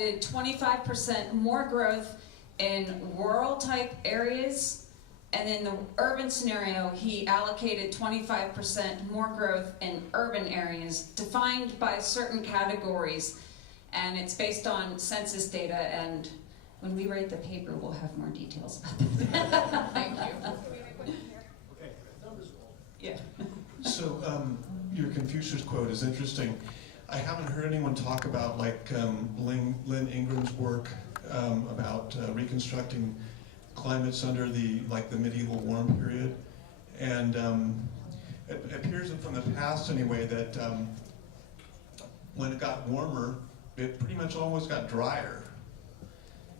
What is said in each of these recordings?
25% more growth in rural type areas, and in the urban scenario, he allocated 25% more growth in urban areas, defined by certain categories, and it's based on census data, and when we write the paper, we'll have more details about that. Thank you. Okay, numbers. Yeah. So your Confucius quote is interesting. I haven't heard anyone talk about Lynn Ingram's work about reconstructing climates under the medieval warm period, and it appears from the past anyway that when it got warmer, it pretty much always got drier.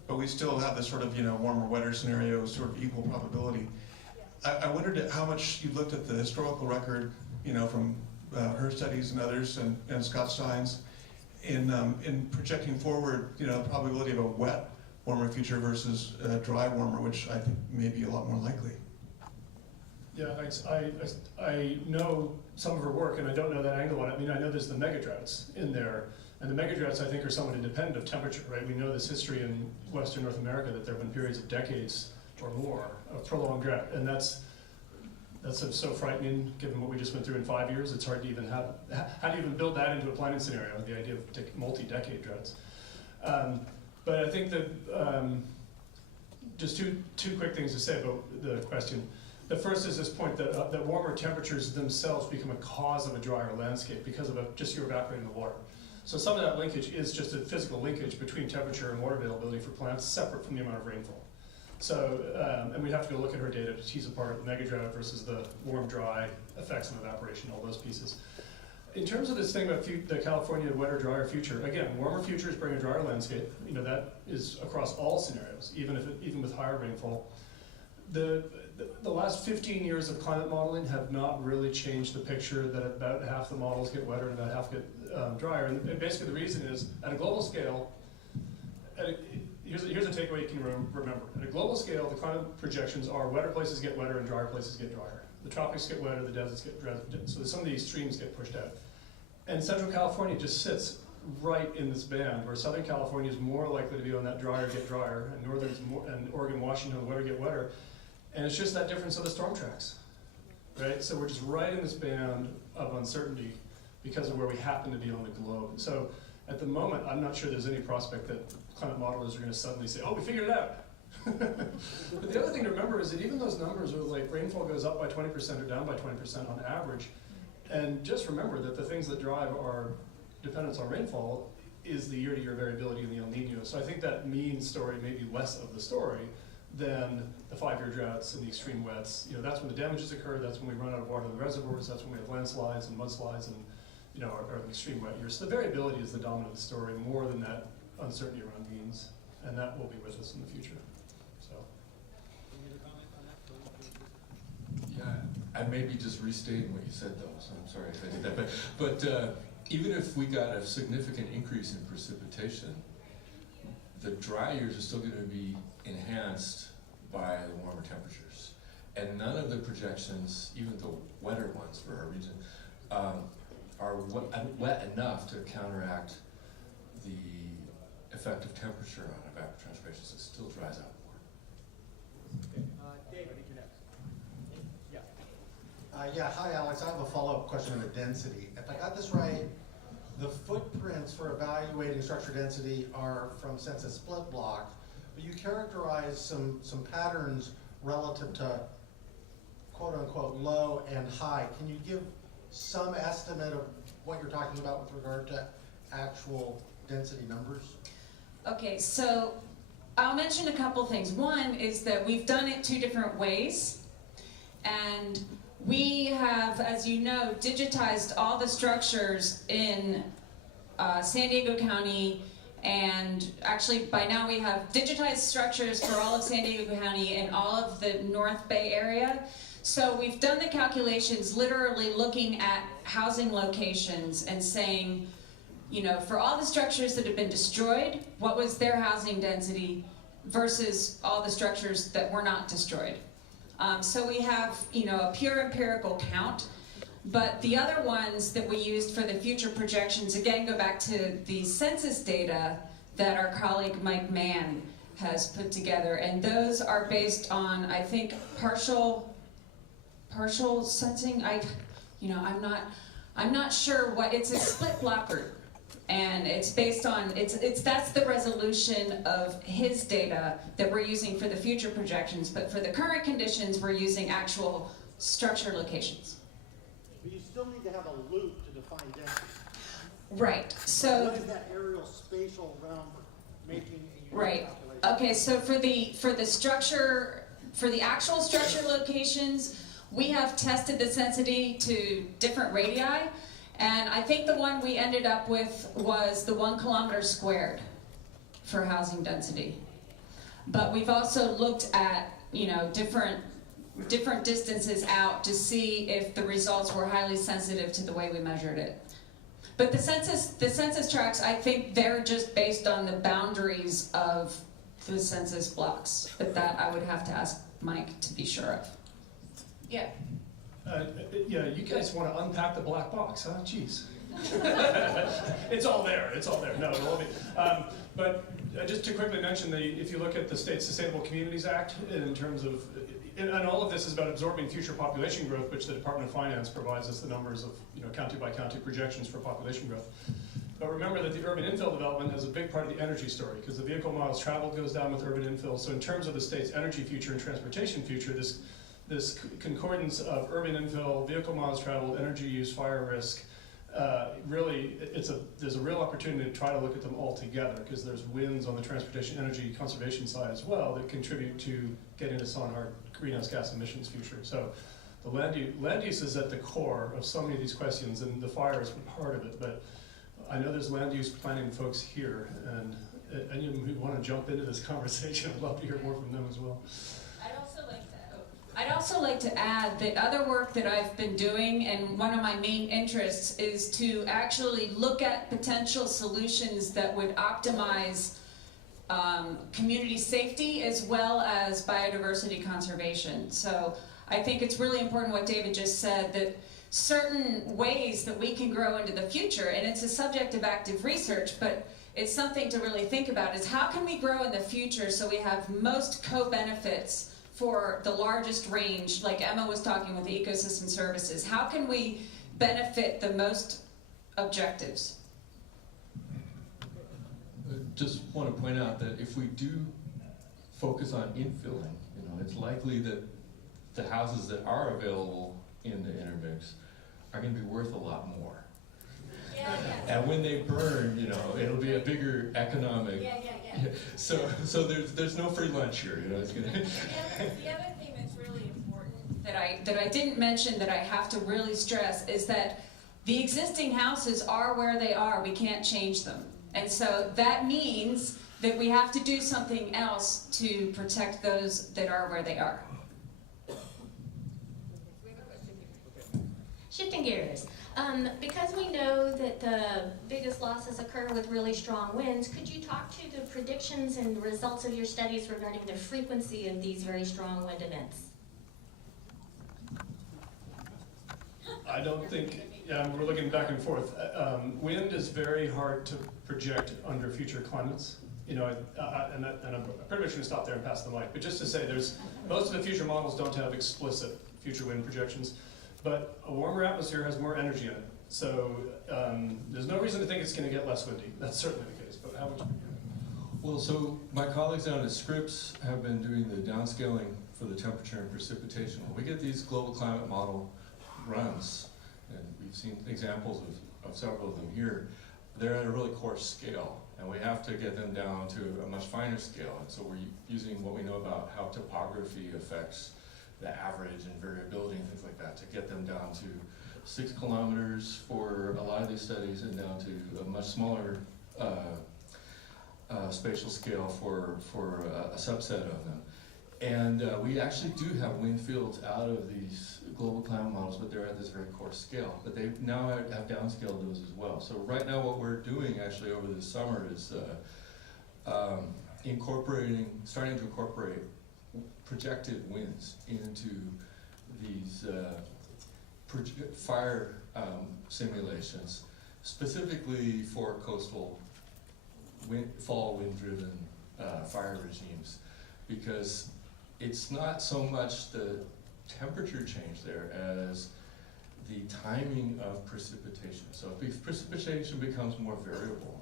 But we still have this sort of warmer, wetter scenario, sort of equal probability. I wondered how much you looked at the historical record, from her studies and others, and Scott Stein's, in projecting forward, the probability of a wet, warmer future versus a dry, warmer, which I think may be a lot more likely. Yeah, I know some of her work, and I don't know that angle on it. I mean, I know there's the megadroughts in there, and the megadroughts, I think, are somewhat independent of temperature, right? We know this history in Western North America that there have been periods of decades or more of prolonged drought, and that's so frightening given what we just went through in 5 years. It's hard to even how do you even build that into a planning scenario, the idea of multi-decade droughts. But I think that just two quick things to say about the question. The first is this point that warmer temperatures themselves become a cause of a drier landscape because of just your evaporating the water. So some of that linkage is just a physical linkage between temperature and water availability for plants separate from the amount of rainfall. So, and we'd have to go look at her data to tease apart the megadrought versus the warm, dry effects of evaporation, all those pieces. In terms of this thing about the California wetter, drier future, again, warmer futures bring a drier landscape. That is across all scenarios, even with higher rainfall. The last 15 years of climate modeling have not really changed the picture that about half the models get wetter and about half get drier. And basically the reason is, at a global scale, here's a takeaway you can remember. At a global scale, the climate projections are wetter places get wetter and drier places get drier. The tropics get wetter, the deserts get drier, so some of these extremes get pushed out. And Central California just sits right in this band, where Southern California is more likely to be on that drier get drier, and Northern's more, and Oregon, Washington, wetter get wetter. And it's just that difference of the storm tracks, right? So we're just right in this band of uncertainty because of where we happen to be on the globe. So at the moment, I'm not sure there's any prospect that climate modelers are going to suddenly say, oh, we figured it out. But the other thing to remember is that even those numbers are like rainfall goes up by 20% or down by 20% on average. And just remember that the things that drive our dependence on rainfall is the year-to-year variability in the El Nino. So I think that mean story may be less of the story than the 5-year droughts and the extreme wets. That's when the damages occur, that's when we run out of water in the reservoirs, that's when we have landslides and mudslides and our extreme wet years. So the variability is the dominant story more than that uncertainty around means, and that will be with us in the future. So. Yeah, I may be just restating what you said though, so I'm sorry if I did that. But even if we got a significant increase in precipitation, the dry years are still going to be enhanced by the warmer temperatures. And none of the projections, even the wetter ones for our region, are wet enough to counteract the effect of temperature on evapotranspiration, so it still dries out more. Okay. Dave, I think you're next. Yeah. Yeah, hi Alex, I have a follow-up question on the density. If I got this right, the footprints for evaluating structure density are from census split block, but you characterize some patterns relative to quote-unquote low and high. Can you give some estimate of what you're talking about with regard to actual density numbers? Okay, so I'll mention a couple things. One is that we've done it 2 different ways, and we have, as you know, digitized all the structures in San Diego County, and actually by now we have digitized structures for all of San Diego County and all of the North Bay area. So we've done the calculations literally looking at housing locations and saying, for all the structures that have been destroyed, what was their housing density versus all the structures that were not destroyed. So we have, a pure empirical count, but the other ones that we used for the future projections, again, go back to the census data that our colleague Mike Mann has put together, and those are based on, I think, partial sensing. I'm not sure what, it's a split block route, and it's based on, that's the resolution of his data that we're using for the future projections, but for the current conditions, we're using actual structure locations. But you still need to have a loop to define density. Right, so. What is that aerial spatial realm making a unique Right. population? Okay, so for the structure, for the actual structure locations, we have tested the density to different radii, and I think the one we ended up with was the 1 kilometer squared for housing density. But we've also looked at, different distances out to see if the results were highly sensitive to the way we measured it. But the census tracts, I think they're just based on the boundaries of the census blocks. But that I would have to ask Mike to be sure of. Yeah. Yeah, you guys want to unpack the black box, huh? Jeez. It's all there. It's all there. No, it won't be. But just to quickly mention, if you look at the State Sustainable Communities Act, in terms of, and all of this is about absorbing future population growth, which the Department of Finance provides us the numbers of, county by county projections for population growth. But remember that the urban infill development is a big part of the energy story, because the vehicle miles traveled goes down with urban infill. So in terms of the state's energy future and transportation future, this concordance of urban infill, vehicle miles traveled, energy use, fire risk, really, there's a real opportunity to try to look at them all together, because there's wins on the transportation energy conservation side as well that contribute to getting us on our greenhouse gas emissions future. So the land use is at the core of so many of these questions, and the fire is part of it. But I know there's land use planning folks here, and any of them who want to jump into this conversation, I'd love to hear more from them as well. I'd also like to add that other work that I've been doing, and one of my main interests, is to actually look at potential solutions that would optimize community safety as well as biodiversity conservation. So I think it's really important what David just said, that certain ways that we can grow into the future, and it's a subject of active research, but it's something to really think about, is how can we grow in the future so we have most co-benefits for the largest range, like Emma was talking with the ecosystem services. How can we benefit the most objectives? Just want to point out that if we do focus on infilling, it's likely that the houses that are available in the intermix are going to be worth a lot more. Yeah. And when they burn, it'll be a bigger economic. Yeah. So there's no free lunch here. It's gonna. The other thing that's really important That I didn't mention, that I have to really stress, is that the existing houses are where they are. We can't change them. And so that means that we have to do something else to protect those that are where they are. Shifting gears, because we know that the biggest losses occur with really strong winds, could you talk to the predictions and results of your studies regarding the frequency of these very strong wind events? I don't think, we're looking back and forth. Wind is very hard to project under future climates. And I'm pretty much going to stop there and pass the mic. But just to say, most of the future models don't have explicit future wind projections. But a warmer atmosphere has more energy in it. So there's no reason to think it's going to get less windy. That's certainly the case. But how would you? Well, so my colleagues down at Scripps have been doing the downscaling for the temperature and precipitation. When we get these global climate model runs, and we've seen examples of several of them here, they're at a really coarse scale, and we have to get them down to a much finer scale. And so we're using what we know about how topography affects the average and variability and things like that to get them down to 6 kilometers for a lot of these studies, and down to a much smaller spatial scale for a subset of them. And we actually do have wind fields out of these global climate models, but they're at this very coarse scale. But they now have downscaled those as well. So right now what we're doing actually over the summer is starting to incorporate projected winds into these fire simulations, specifically for coastal fall wind-driven fire regimes, because it's not so much the temperature change there as the timing of precipitation. So if precipitation becomes more variable,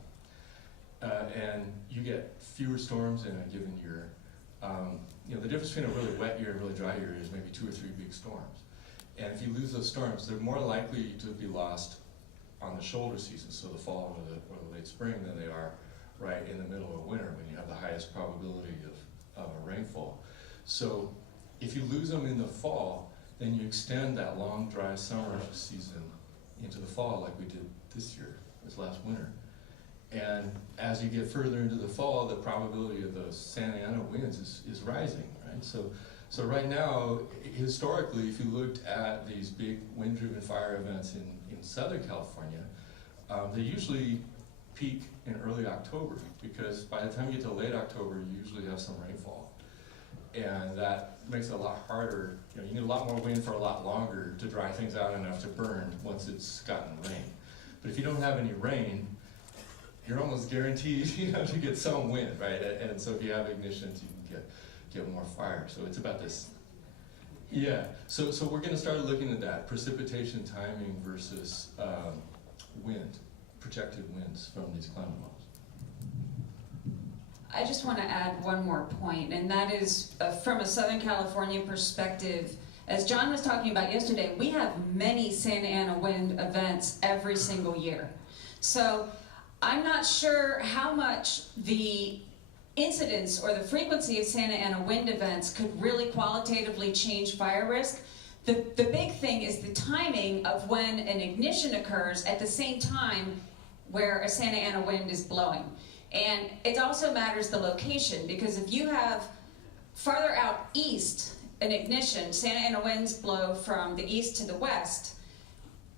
and you get fewer storms in a given year, the difference between a really wet year and a really dry year is maybe 2 or 3 big storms. And if you lose those storms, they're more likely to be lost on the shoulder season, so the fall or the late spring, than they are right in the middle of winter when you have the highest probability of a rainfall. So if you lose them in the fall, then you extend that long, dry summer season into the fall, like we did this last winter. And as you get further into the fall, the probability of the Santa Ana winds is rising, right? So right now, historically, if you looked at these big wind-driven fire events in Southern California, they usually peak in early October, because by the time you get to late October, you usually have some rainfall. And that makes it a lot harder. You need a lot more wind for a lot longer to dry things out enough to burn once it's gotten rain. But if you don't have any rain, you're almost guaranteed to get some wind, right? And so if you have ignitions, you can get more fire. So it's about this. Yeah, so we're gonna start looking at that, precipitation timing versus wind, projected winds from these climate models. I just want to add one more point, and that is from a Southern California perspective. As John was talking about yesterday, we have many Santa Ana wind events every single year. So I'm not sure how much the incidence or the frequency of Santa Ana wind events could really qualitatively change fire risk. The big thing is the timing of when an ignition occurs at the same time where a Santa Ana wind is blowing. And it also matters the location, because if you have farther out east an ignition, Santa Ana winds blow from the east to the west,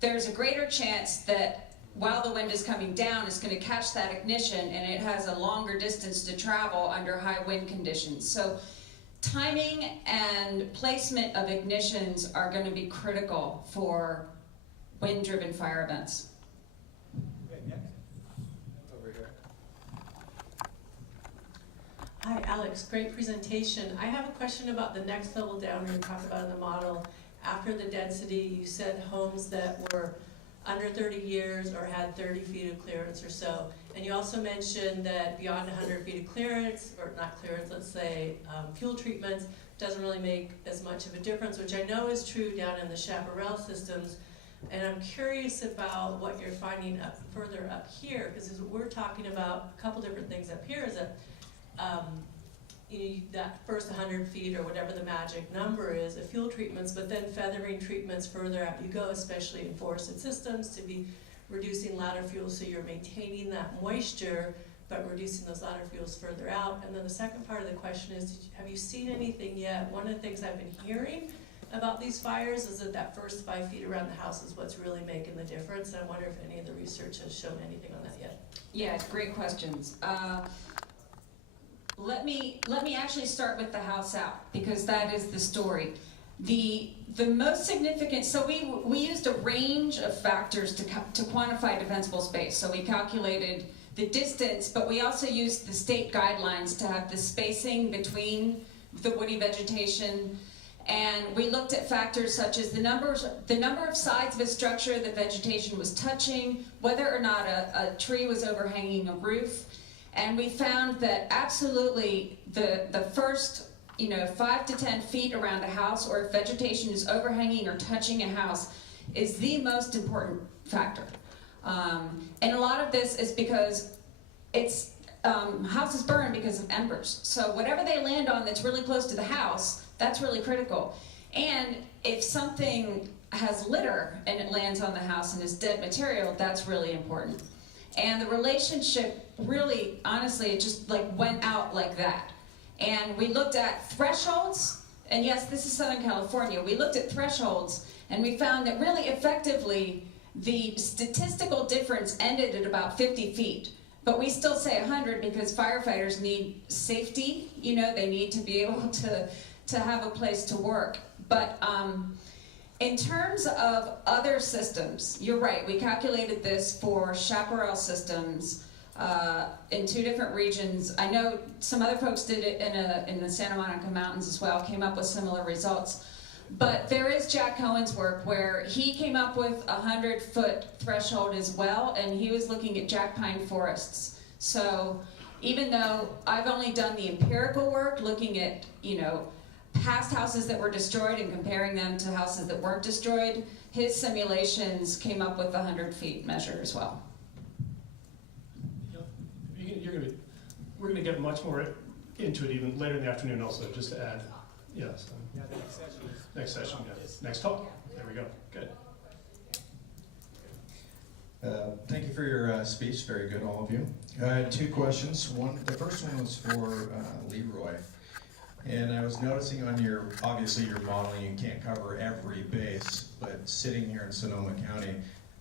there's a greater chance that while the wind is coming down, it's going to catch that ignition, and it has a longer distance to travel under high wind conditions. So timing and placement of ignitions are going to be critical for wind-driven fire events. Okay, next. Over here. Hi, Alex. Great presentation. I have a question about the next level down where you talked about in the model. After the density, you said homes that were under 30 years or had 30 feet of clearance or so. And you also mentioned that beyond 100 feet of clearance, or not clearance, let's say fuel treatments, doesn't really make as much of a difference, which I know is true down in the chaparral systems. And I'm curious about what you're finding further up here, because we're talking about a couple different things up here. Is that that first 100 feet or whatever the magic number is of fuel treatments, but then feathering treatments further out you go, especially in forested systems, to be reducing ladder fuels, so you're maintaining that moisture but reducing those ladder fuels further out. And then the second part of the question is, have you seen anything yet? One of the things I've been hearing about these fires is that first 5 feet around the house is what's really making the difference. And I wonder if any of the research has shown anything on that yet. Yeah, great questions. Let me actually start with the house out, because that is the story. The most significant, so we used a range of factors to quantify defensible space. So we calculated the distance, but we also used the state guidelines to have the spacing between the woody vegetation. And we looked at factors such as the number of sides of a structure that vegetation was touching, whether or not a tree was overhanging a roof. And we found that absolutely the first 5 to 10 feet around a house, or if vegetation is overhanging or touching a house, is the most important factor. And a lot of this is because it's houses burn because of embers. So whatever they land on that's really close to the house, that's really critical. And if something has litter and it lands on the house and is dead material, that's really important. And the relationship really, honestly, it just went out like that. And we looked at thresholds, and yes, this is Southern California. We looked at thresholds, and we found that really effectively, the statistical difference ended at about 50 feet. But we still say 100 because firefighters need safety. They need to be able to have a place to work. But in terms of other systems, you're right, we calculated this for chaparral systems. in 2 different regions. I know some other folks did it in the Santa Monica Mountains as well, came up with similar results. But there is Jack Cohen's work where he came up with a 100-foot threshold as well, and he was looking at jack pine forests. So even though I've only done the empirical work, looking at, past houses that were destroyed and comparing them to houses that weren't destroyed, his simulations came up with the 100-feet measure as well. We're going to get much more into it even later in the afternoon also, just to add. Yes. Yeah, the next session is. Next session, yes. Next talk. There we go. Good. Thank you for your speech. Very good, all of you. I had 2 questions. The first one was for Leroy. And I was noticing on obviously your modeling, you can't cover every base, but sitting here in Sonoma County,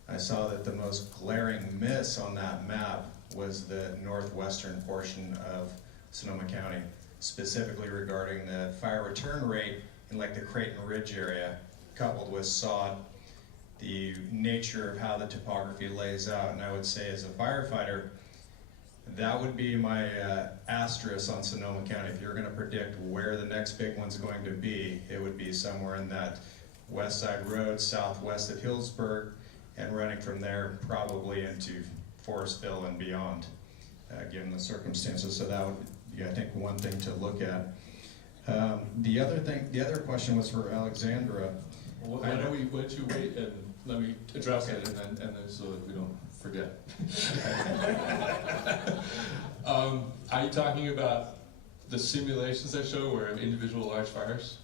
I saw that the most glaring miss on that map was the northwestern portion of Sonoma County, specifically regarding the fire return rate in like the Creighton Ridge area, coupled with sod, the nature of how the topography lays out. And I would say as a firefighter, that would be my asterisk on Sonoma County. If you're gonna predict where the next big one's going to be, it would be somewhere in that West Side Road, southwest of Hillsburg, and running from there probably into Forestville and beyond, given the circumstances. So that would be, I think, one thing to look at. The other question was for Alexandra. Why don't you wait and let me address it, and then so that we don't forget. Are you talking about the simulations that show where individual large fires?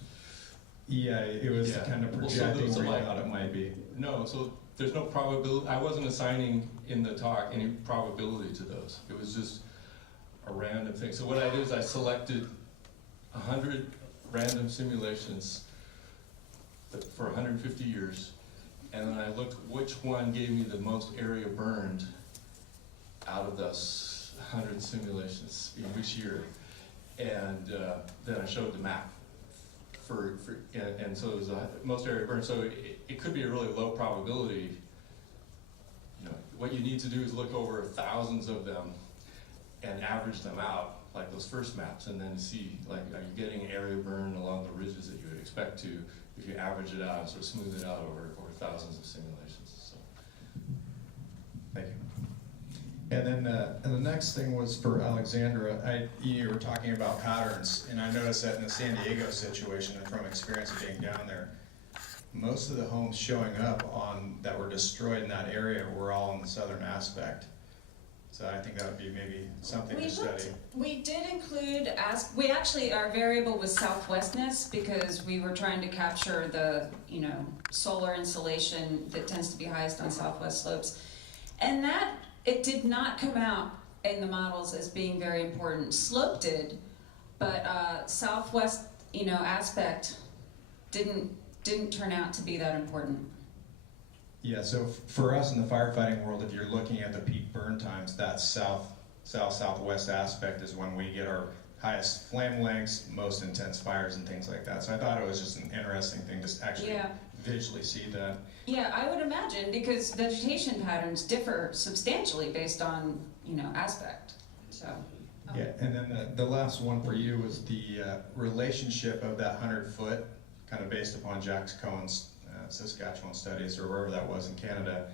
Yeah, it was kind of projecting where you thought it might be. No, so there's no probability. I wasn't assigning in the talk any probability to those. It was just a random thing. So what I did is I selected 100 random simulations for 150 years, and then I looked which one gave me the most area burned out of those 100 simulations in which year, and then I showed the map and so it was most area burned. So it could be a really low probability. What you need to do is look over thousands of them and average them out, like those first maps, and then see, like, are you getting area burn along the ridges that you would expect to if you average it out and sort of smooth it out over thousands of simulations. So. Thank you. And then the next thing was for Alexandra. You were talking about patterns, and I noticed that in the San Diego situation, and from experience of being down there, most of the homes showing up that were destroyed in that area were all in the southern aspect. So I think that would be maybe something to study. We did include, we actually, our variable was southwestness because we were trying to capture the, solar insolation that tends to be highest on southwest slopes. And that, it did not come out in the models as being very important. Slope did, but southwest, aspect didn't turn out to be that important. Yeah, so for us in the firefighting world, if you're looking at the peak burn times, that southwest aspect is when we get our highest flame lengths, most intense fires and things like that. So I thought it was just an interesting thing to actually visually see that. Yeah, I would imagine, because vegetation patterns differ substantially based on, aspect. So. Yeah, and then the last one for you was the relationship of that 100-foot, kind of based upon Jack Cohen's Saskatchewan studies, or wherever that was in Canada,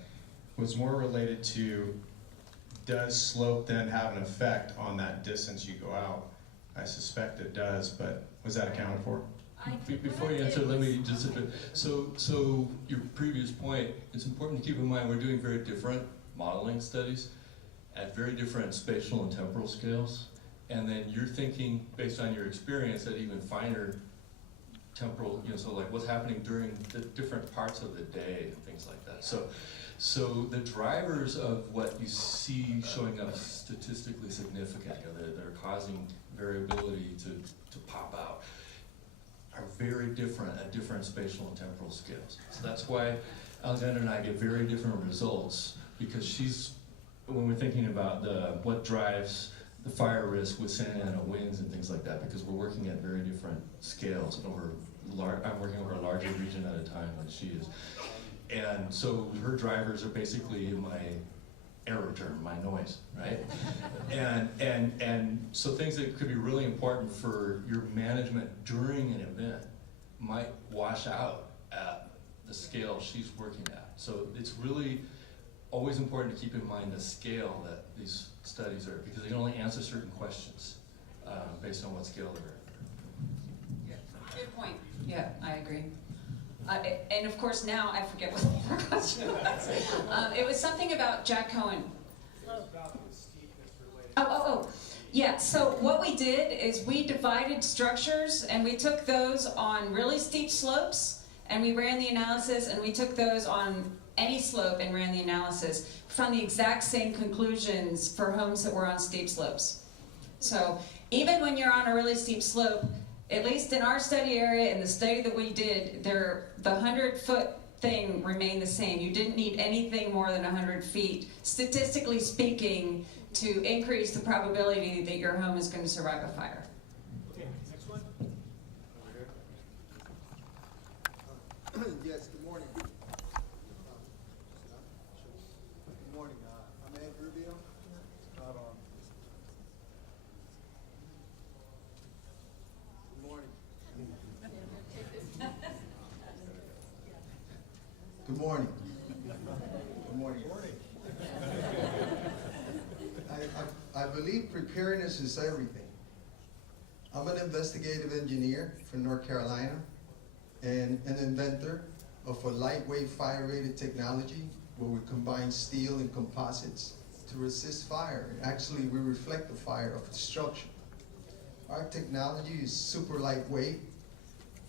was more related to, does slope then have an effect on that distance you go out? I suspect it does, but was that accounted for? Before you answer, let me just, so your previous point, it's important to keep in mind we're doing very different modeling studies at very different spatial and temporal scales, and then you're thinking, based on your experience, at even finer temporal, so like what's happening during the different parts of the day and things like that. So the drivers of what you see showing up statistically significant, that are causing variability to pop out, are very different at different spatial and temporal scales. So that's why Alexandra and I get very different results, because when we're thinking about what drives the fire risk with Santa Ana winds and things like that, because we're working at very different scales. I'm working over a larger region at a time than she is. And so her drivers are basically in my error term, my noise, right? and so things that could be really important for your management during an event might wash out at the scale she's working at. So it's really always important to keep in mind the scale that these studies are, because they can only answer certain questions based on what scale they're at. Good point. Yeah, I agree. And of course now I forget what the question was. It was something about Jack Cohen. Oh. Yeah, so what we did is we divided structures and we took those on really steep slopes and we ran the analysis, and we took those on any slope and ran the analysis. Found the exact same conclusions for homes that were on steep slopes. So even when you're on a really steep slope, at least in our study area and the study that we did, the 100-foot thing remained the same. You didn't need anything more than 100 feet, statistically speaking, to increase the probability that your home is going to survive a fire. Okay, next one. Yes, good morning. Good morning. I'm Ed Rubio. Good morning. Good morning. Good morning. I believe preparedness is everything. I'm an investigative engineer from North Carolina and an inventor of a lightweight fire-rated technology where we combine steel and composites to resist fire. Actually, we reflect the fire of the structure. Our technology is super lightweight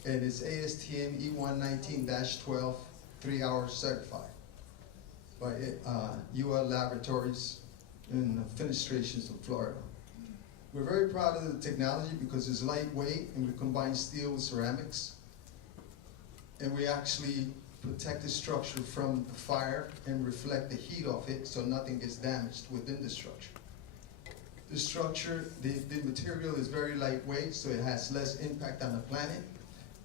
and it's ASTM E119-12 3-hour certified by UL Laboratories in Fenestrations in Florida. We're very proud of the technology because it's lightweight and we combine steel with ceramics. And we actually protect the structure from the fire and reflect the heat of it so nothing gets damaged within the structure. The structure, the material is very lightweight, so it has less impact on the planet.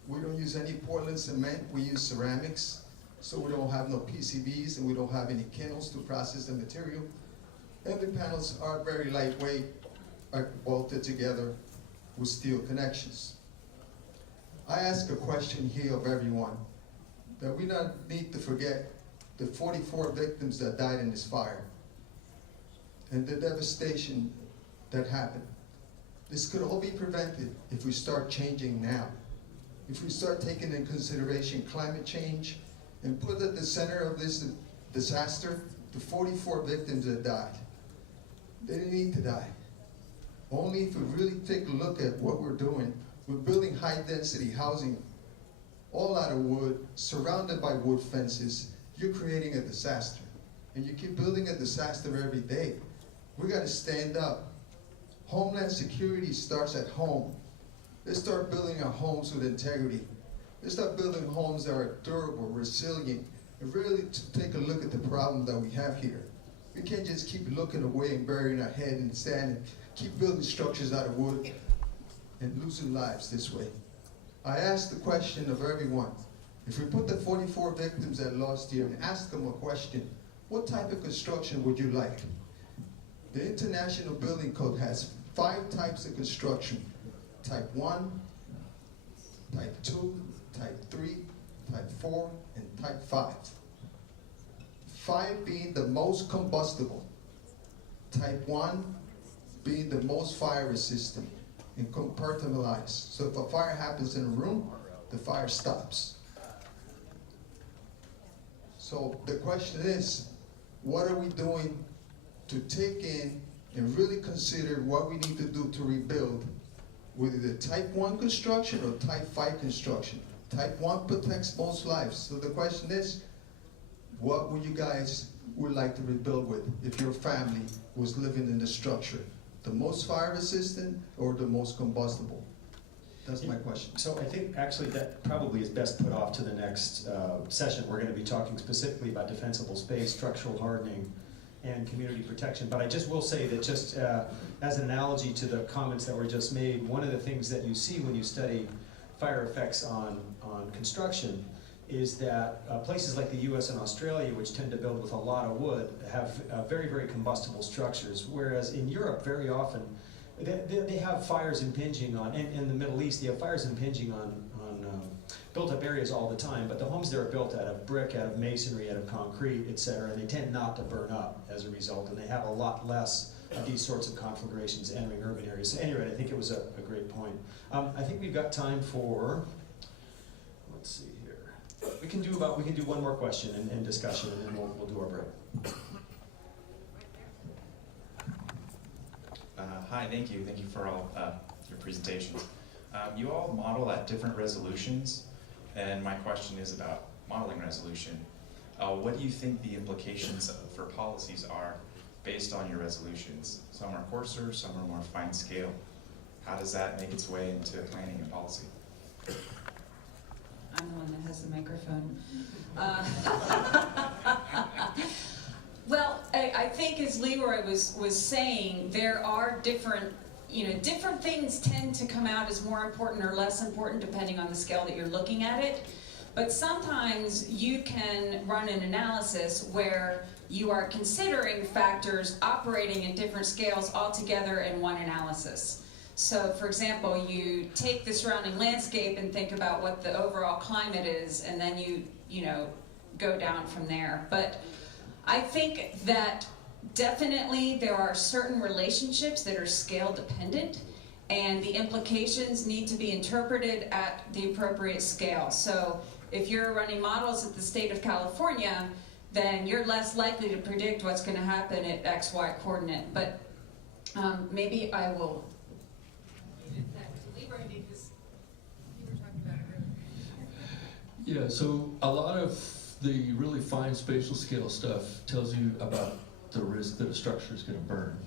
We don't use any Portland cement, we use ceramics, so we don't have no PCBs and we don't have any kennels to process the material. And the panels are very lightweight, are bolted together with steel connections. I ask a question here of everyone, that we not need to forget the 44 victims that died in this fire and the devastation that happened. This could all be prevented if we start changing now. If we start taking into consideration climate change and put at the center of this disaster the 44 victims that died. They didn't need to die. Only if we really take a look at what we're doing, we're building high-density housing all out of wood, surrounded by wood fences. You're creating a disaster. And you keep building a disaster every day. We got to stand up. Homeland security starts at home. Let's start building our homes with integrity. Let's start building homes that are durable, resilient, and really to take a look at the problem that we have here. We can't just keep looking away and burying our head in the sand and keep building structures out of wood and losing lives this way. I ask the question of everyone. If we put the 44 victims that lost here and ask them a question, what type of construction would you like? The International Building Code has 5 types of construction. Type 1, Type 2, Type 3, Type 4, and Type 5. 5 being the most combustible. Type 1 being the most fire resistant and compartmentalized. So if a fire happens in a room, the fire stops. So the question is, what are we doing to take in and really consider what we need to do to rebuild with either type 1 construction or type 5 construction? Type 1 protects most lives. So the question is, what would you guys would like to rebuild with if your family was living in the structure? The most fire resistant or the most combustible? That's my question. So I think actually that probably is best put off to the next session. We're going to be talking specifically about defensible space, structural hardening, and community protection. But I just will say that just as an analogy to the comments that were just made, one of the things that you see when you study fire effects on construction is that places like the US and Australia, which tend to build with a lot of wood, have very, very combustible structures, whereas in Europe, very often, they have fires impinging on, and in the Middle East, they have fires impinging on built-up areas all the time, but the homes there are built out of brick, out of masonry, out of concrete, et cetera, and they tend not to burn up as a result, and they have a lot less of these sorts of conflagrations entering urban areas. So anyway, I think it was a great point. I think we've got time for, let's see here. We can do one more question and discussion, and then we'll do our break. Hi, thank you. Thank you for all your presentations. You all model at different resolutions, and my question is about modeling resolution. What do you think the implications for policies are based on your resolutions? Some are coarser, some are more fine scale. How does that make its way into planning and policy? I'm the one that has the microphone. Well, I think as Leroy was saying, there are different things tend to come out as more important or less important depending on the scale that you're looking at it. But sometimes you can run an analysis where you are considering factors operating at different scales altogether in one analysis. So, for example, you take the surrounding landscape and think about what the overall climate is, and then you go down from there. But I think that definitely there are certain relationships that are scale dependent, and the implications need to be interpreted at the appropriate scale. So if you're running models at the state of California, then you're less likely to predict what's going to happen at XY coordinate. But maybe I will. Yeah, so a lot of the really fine spatial scale stuff tells you about the risk that a structure is going to burn,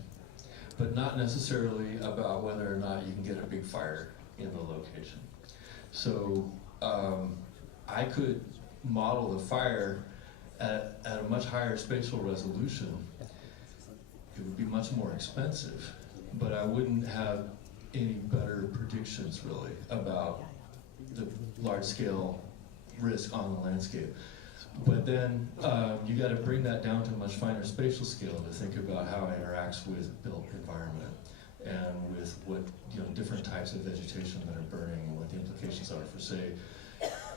but not necessarily about whether or not you can get a big fire in the location. So I could model the fire at a much higher spatial resolution. It would be much more expensive, but I wouldn't have any better predictions really about the large scale risk on the landscape. But then you got to bring that down to a much finer spatial scale to think about how it interacts with built environment and with what different types of vegetation that are burning and what the implications are for, say,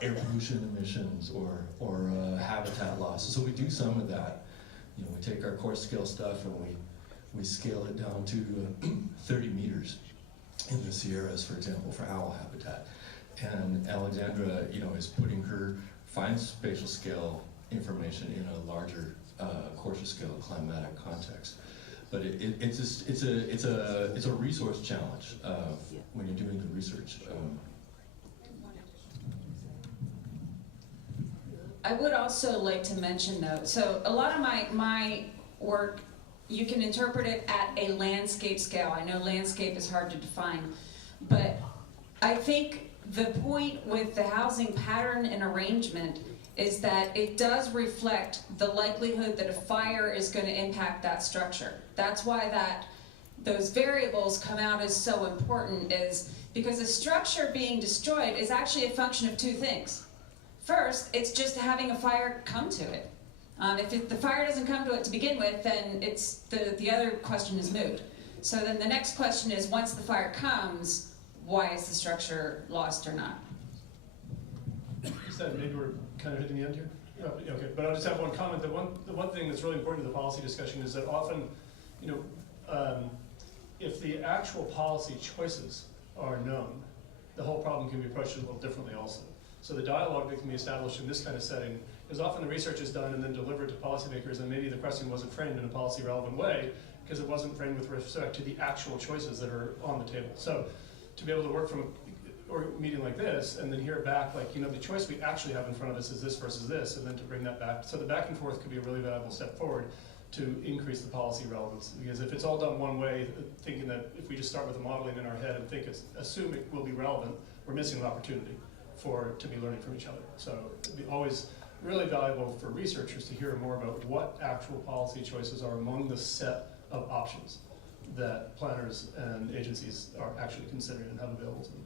air pollution emissions or habitat loss. So we do some of that. We take our coarse scale stuff and we scale it down to 30 meters in the Sierras, for example, for owl habitat. And Alexandra, is putting her fine spatial scale information in a larger, coarser scale climatic context. But it's a resource challenge when you're doing the research. I would also like to mention though, so a lot of my work, you can interpret it at a landscape scale. I know landscape is hard to define, but I think the point with the housing pattern and arrangement is that it does reflect the likelihood that a fire is going to impact that structure. That's why those variables come out as so important, is because a structure being destroyed is actually a function of two things. First, it's just having a fire come to it. If the fire doesn't come to it to begin with, then it's the other question is moot. So then the next question is, once the fire comes, why is the structure lost or not? You said maybe we're kind of hitting the end here? Okay, but I'll just have one comment. The one thing that's really important to the policy discussion is that often, if the actual policy choices are known, the whole problem can be approached a little differently also. So the dialogue that can be established in this kind of setting is often the research is done and then delivered to policymakers, and maybe the question wasn't framed in a policy relevant way because it wasn't framed with respect to the actual choices that are on the table. So to be able to work from a meeting like this and then hear it back, like, the choice we actually have in front of us is this versus this, and then to bring that back. So the back and forth could be a really valuable step forward to increase the policy relevance. Because if it's all done one way, thinking that if we just start with the modeling in our head and assume it will be relevant, we're missing an opportunity to be learning from each other. So it'd be always really valuable for researchers to hear more about what actual policy choices are among the set of options that planners and agencies are actually considering and have available to them.